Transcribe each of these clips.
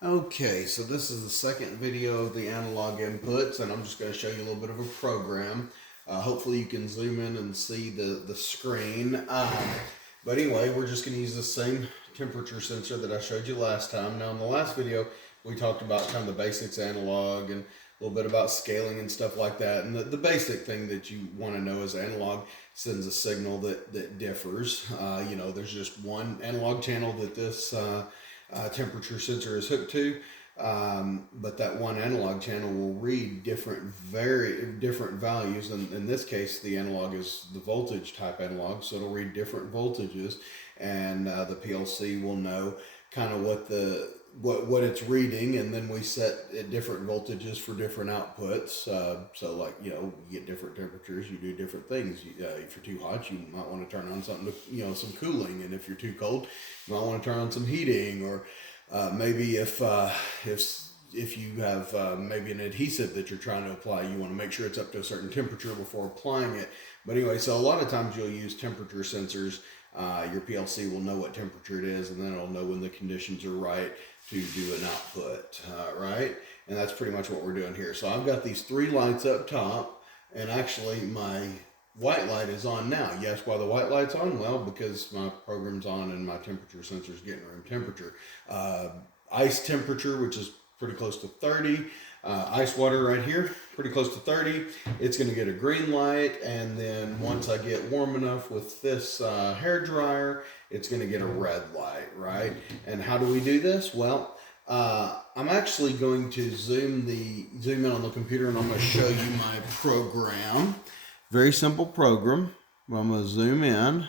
Okay, so this is the second video of the analog inputs, and I'm just going to show you a little bit of a program. Hopefully you can zoom in and see the screen. But anyway, we're just going to use the same temperature sensor that I showed you last time. Now in the last video, we talked about kind of the basics analog and a little bit about scaling and stuff like that. And the basic thing that you want to know is analog sends a signal that differs. There's just one analog channel that this temperature sensor is hooked to, but that one analog channel will read very different values. And in this case, the analog is the voltage type analog, so it'll read different voltages, and the PLC will know kind of what it's reading, and then we set at different voltages for different outputs. So like, you get different temperatures, you do different things. If you're too hot, you might want to turn on something to, some cooling, and if you're too cold, you might want to turn on some heating, or maybe if you have maybe an adhesive that you're trying to apply, you want to make sure it's up to a certain temperature before applying it. But anyway, so a lot of times you'll use temperature sensors. Your PLC will know what temperature it is, and then it'll know when the conditions are right to do an output, right? And that's pretty much what we're doing here. So I've got these three lights up top, and actually my white light is on now. Yes, why the white light's on? Well, because my program's on and my temperature sensor is getting room temperature. Ice temperature, which is pretty close to 30. Ice water right here, pretty close to 30. It's going to get a green light, and then once I get warm enough with this hair dryer, it's going to get a red light, right? And how do we do this? Well, I'm actually going to zoom in on the computer, and I'm going to show you my program. Very simple program. I'm going to zoom in,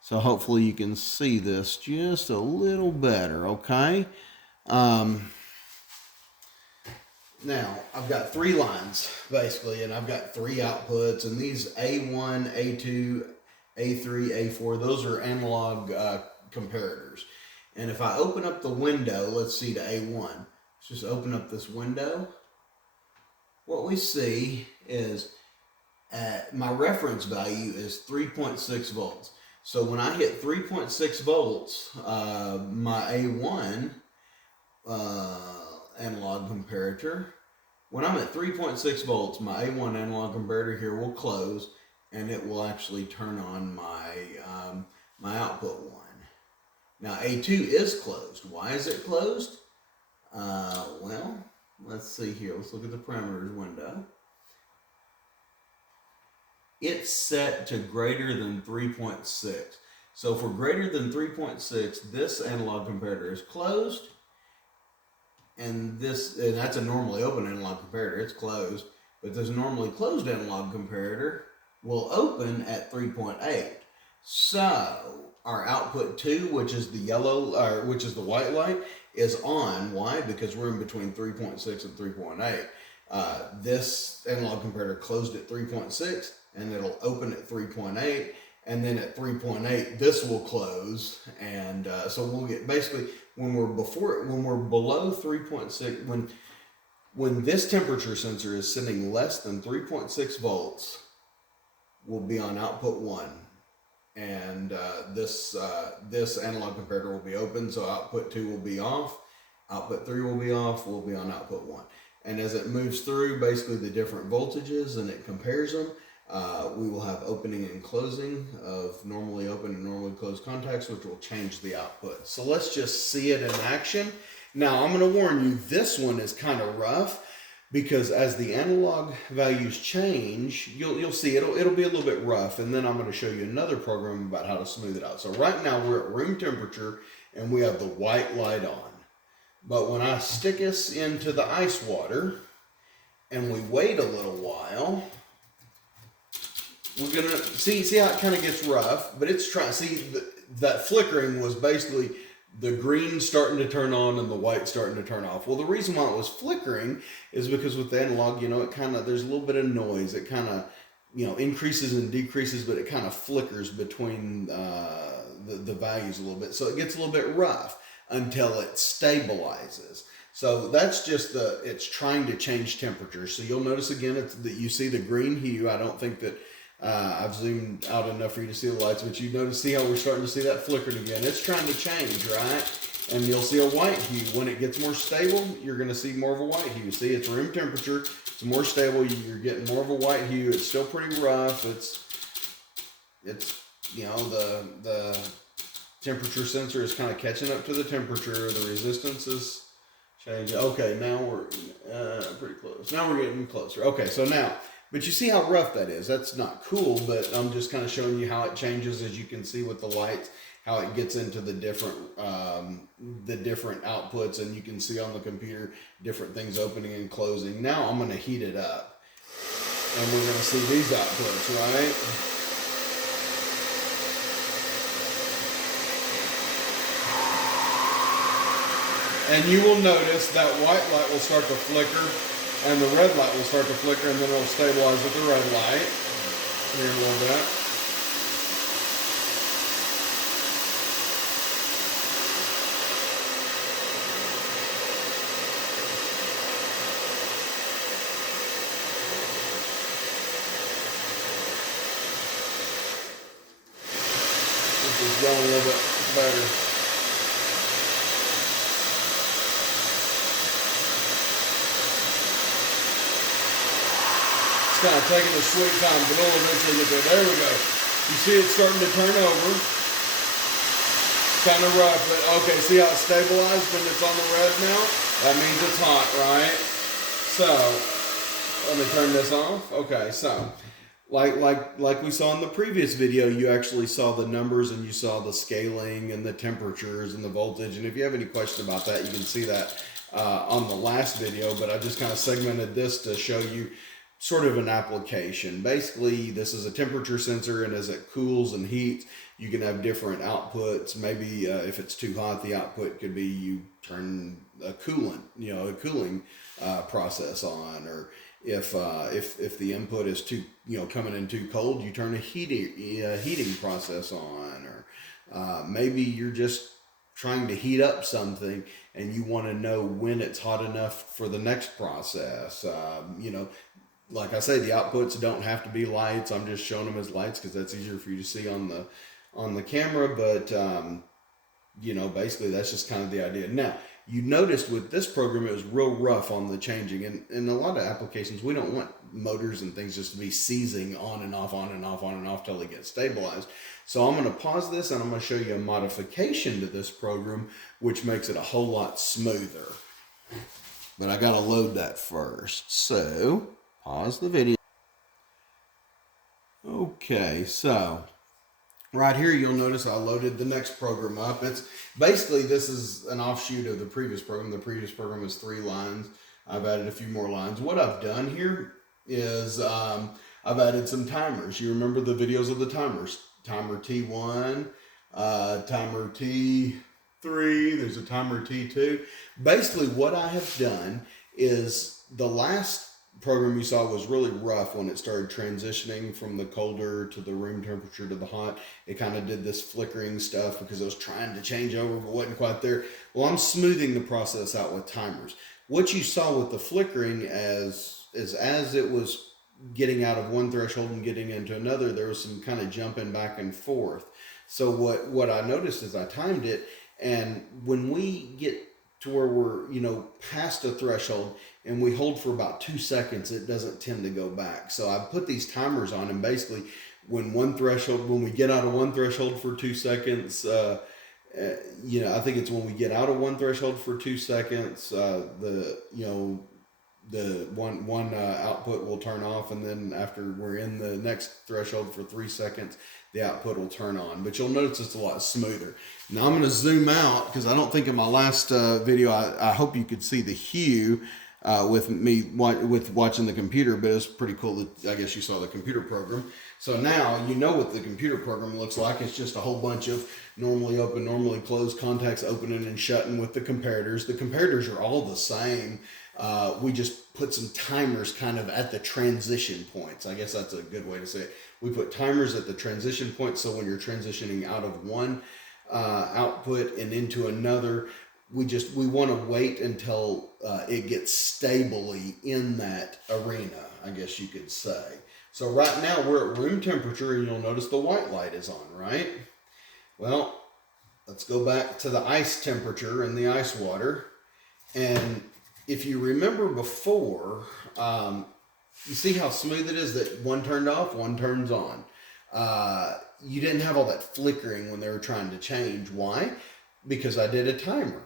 so hopefully you can see this just a little better, okay? Now, I've got three lines, basically, and I've got three outputs, and these A1, A2, A3, A4, those are analog comparators. And if I open up the window, let's see, to A1, let's just open up this window. What we see is my reference value is 3.6 volts. So when I hit 3.6 volts, my A1 analog comparator, when I'm at 3.6 volts, my A1 analog comparator here will close, and it will actually turn on my output one. Now A2 is closed. Why is it closed? Well, let's see here. Let's look at the parameters window. It's set to greater than 3.6. So for greater than 3.6, this analog comparator is closed. And that's a normally open analog comparator. It's closed. But this normally closed analog comparator will open at 3.8. So our output 2, which is the which is the white light, is on. Why? Because we're in between 3.6 and 3.8. This analog comparator closed at 3.6, and it'll open at 3.8. And then at 3.8, this will close, and so we'll get basically when we're below 3.6, when this temperature sensor is sending less than 3.6 volts, we'll be on output 1, and this analog comparator will be open, so output 2 will be off, output 3 will be off, we'll be on output 1, and as it moves through basically the different voltages and it compares them. We will have opening and closing of normally open and normally closed contacts, which will change the output. So let's just see it in action. Now, I'm going to warn you, this one is kind of rough, because as the analog values change, you'll see it'll be a little bit rough, and then I'm going to show you another program about how to smooth it out. So right now we're at room temperature, and we have the white light on. But when I stick us into the ice water, and we wait a little while, we're gonna see how it kind of gets rough, but it's trying. See, that flickering was basically the green starting to turn on and the white starting to turn off. Well, the reason why it was flickering is because with the analog, it kind of, there's a little bit of noise. It kind of, increases and decreases, but it kind of flickers between the values a little bit. So it gets a little bit rough until it stabilizes. So that's just it's trying to change temperature. So you'll notice again that you see the green hue. I don't think that I've zoomed out enough for you to see the lights, but see how we're starting to see that flickering again. It's trying to change, right? and you'll see a white hue. When it gets more stable, you're going to see more of a white hue. See, it's room temperature. It's more stable. You're getting more of a white hue. It's still pretty rough. It's you know, the temperature sensor is kind of catching up to the temperature. The resistance is changing. Okay, now we're pretty close. Now we're getting closer. Okay, so now, but you see how rough that is. That's not cool, but I'm just kind of showing you how it changes, as you can see with the lights, how it gets into the different outputs, and you can see on the computer different things opening and closing. Now I'm going to heat it up, and we're going to see these outputs, right? And you will notice that white light will start to flicker, and the red light will start to flicker, and then it'll stabilize with the red light. Here a little bit. This is going a little bit better. Kind of taking a sweet time, but it'll eventually get there. There we go. You see it starting to turn over. Kind of rough, but okay, see how it's stabilized when it's on the red now? That means it's hot, right? So, let me turn this off. Okay, so, like we saw in the previous video, you actually saw the numbers and you saw the scaling and the temperatures and the voltage. And if you have any question about that, you can see that on the last video, but I just kind of segmented this to show you sort of an application. Basically, this is a temperature sensor, and as it cools and heats, you can have different outputs. Maybe if it's too hot, the output could be you turn a cooling process on, or if the input is too coming in too cold, you turn a heating process on, or maybe you're just trying to heat up something and you want to know when it's hot enough for the next process. Like I say, the outputs don't have to be lights. I'm just showing them as lights because that's easier for you to see on the camera. But basically that's just kind of the idea. Now, you noticed with this program it was real rough on the changing, and in a lot of applications we don't want motors and things just to be seizing on and off, on and off, on and off till they get stabilized. So I'm going to pause this and I'm going to show you a modification to this program which makes it a whole lot smoother. But I got to load that first. So pause the video. Okay, so right here you'll notice I loaded the next program up. It's basically, this is an offshoot of the previous program. The previous program was 3 lines. I've added a few more lines. What I've done here is I've added some timers. You remember the videos of the timers. Timer T1, timer T3, there's a timer T2. Basically what I have done is, the last program you saw was really rough when it started transitioning from the colder to the room temperature to the hot. It kind of did this flickering stuff because I was trying to change over but wasn't quite there. Well, I'm smoothing the process out with timers. What you saw with the flickering as it was getting out of one threshold and getting into another, there was some kind of jumping back and forth. So what I noticed is I timed it, and when we get to where we're past a threshold and we hold for about 2 seconds, it doesn't tend to go back. So I put these timers on, and basically when we get out of one threshold for 2 seconds, I think it's when we get out of one threshold for 2 seconds, the one output will turn off, and then after we're in the next threshold for 3 seconds, the output will turn on. But you'll notice it's a lot smoother. Now I'm going to zoom out because I don't think in my last video I hope you could see the hue with me watching the computer, but it's pretty cool that I guess you saw the computer program. So now you know what the computer program looks like. It's just a whole bunch of normally open, normally closed contacts opening and shutting with the comparators. The comparators are all the same. We just put some timers kind of at the transition points. I guess that's a good way to say it. We put timers at the transition points, so when you're transitioning out of one output and into another, we want to wait until it gets stably in that arena, I guess you could say. So right now we're at room temperature, and you'll notice the white light is on, right? Well, let's go back to the ice temperature in the ice water. And if you remember before, you see how smooth it is that one turned off, one turns on. You didn't have all that flickering when they were trying to change. Why? Because I did a timer.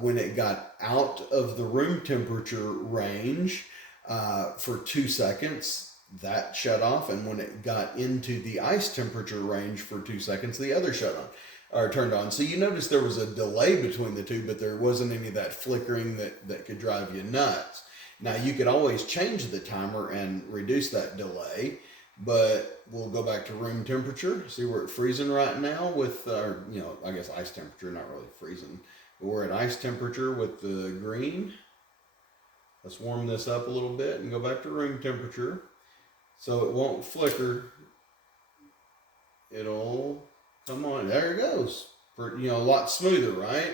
When it got out of the room temperature range for 2 seconds, that shut off. And when it got into the ice temperature range for 2 seconds, the other shut on or turned on. So you notice there was a delay between the two, but there wasn't any of that flickering that could drive you nuts. Now you could always change the timer and reduce that delay, but we'll go back to room temperature. See, we're at freezing right now with our, I guess ice temperature, not really freezing, but we're at ice temperature with the green. Let's warm this up a little bit and go back to room temperature. So it won't flicker. It'll come on. There it goes. For, a lot smoother, right?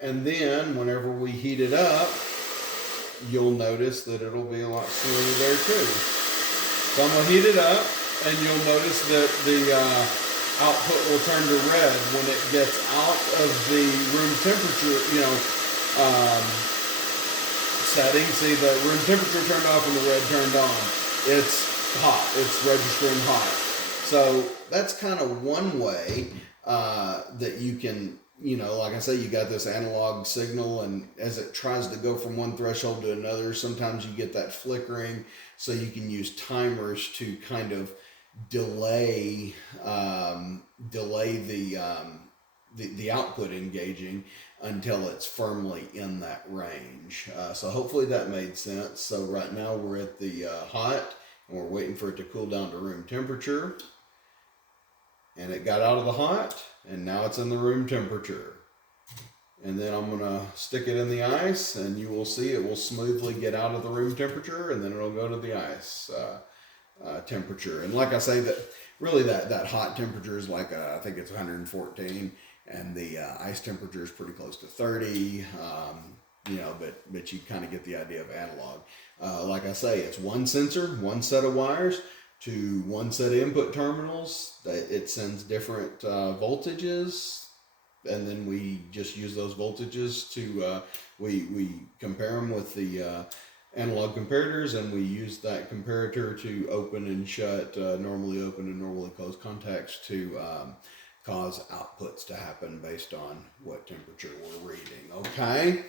And then whenever we heat it up, you'll notice that it'll be a lot smoother there too. So I'm gonna heat it up, and you'll notice that the output will turn to red when it gets out of the room temperature, setting. See, the room temperature turned off and the red turned on. It's hot. It's registering hot. So that's kind of one way that you can, like I say, you got this analog signal, and as it tries to go from one threshold to another, sometimes you get that flickering. So you can use timers to kind of delay the output engaging until it's firmly in that range. So hopefully that made sense. So right now we're at the hot, and we're waiting for it to cool down to room temperature. And it got out of the hot, and now it's in the room temperature. And then I'm gonna stick it in the ice, and you will see it will smoothly get out of the room temperature, and then it'll go to the ice temperature. And like I say, that really that hot temperature is like I think it's 114, and the ice temperature is pretty close to 30. But you kind of get the idea of analog. Like I say, it's one sensor, one set of wires to one set of input terminals. It sends different voltages, and then we just use those voltages to we compare them with the analog comparators, and we use that comparator to open and shut normally open and normally closed contacts to cause outputs to happen based on what temperature we're reading. Okay.